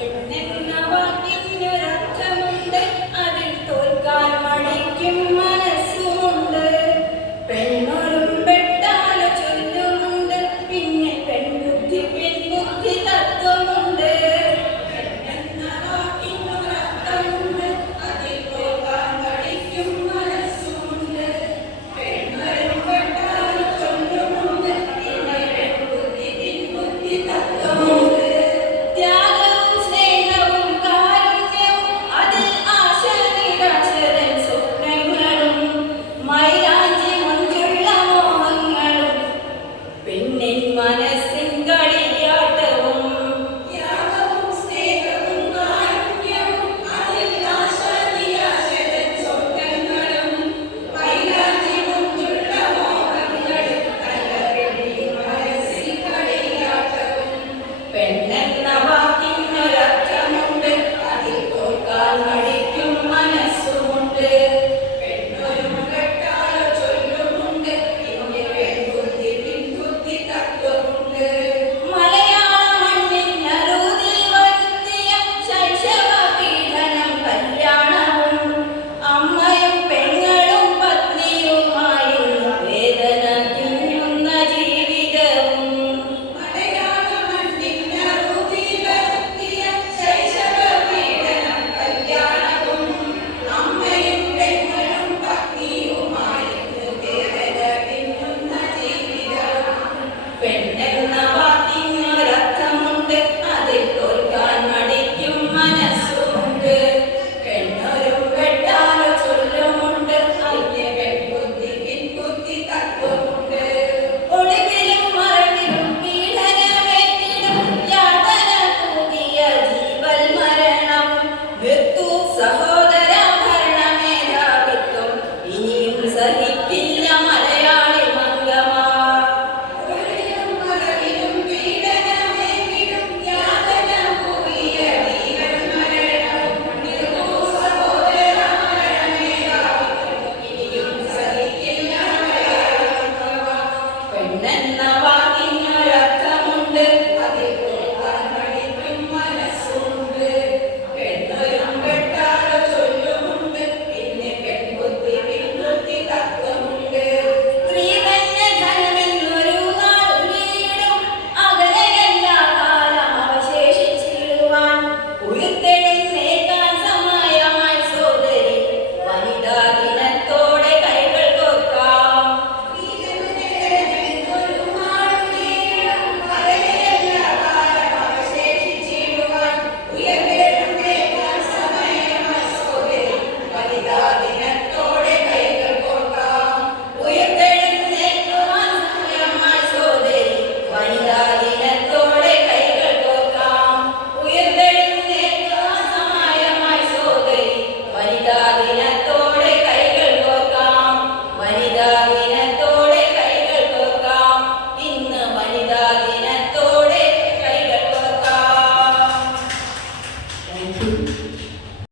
Amen.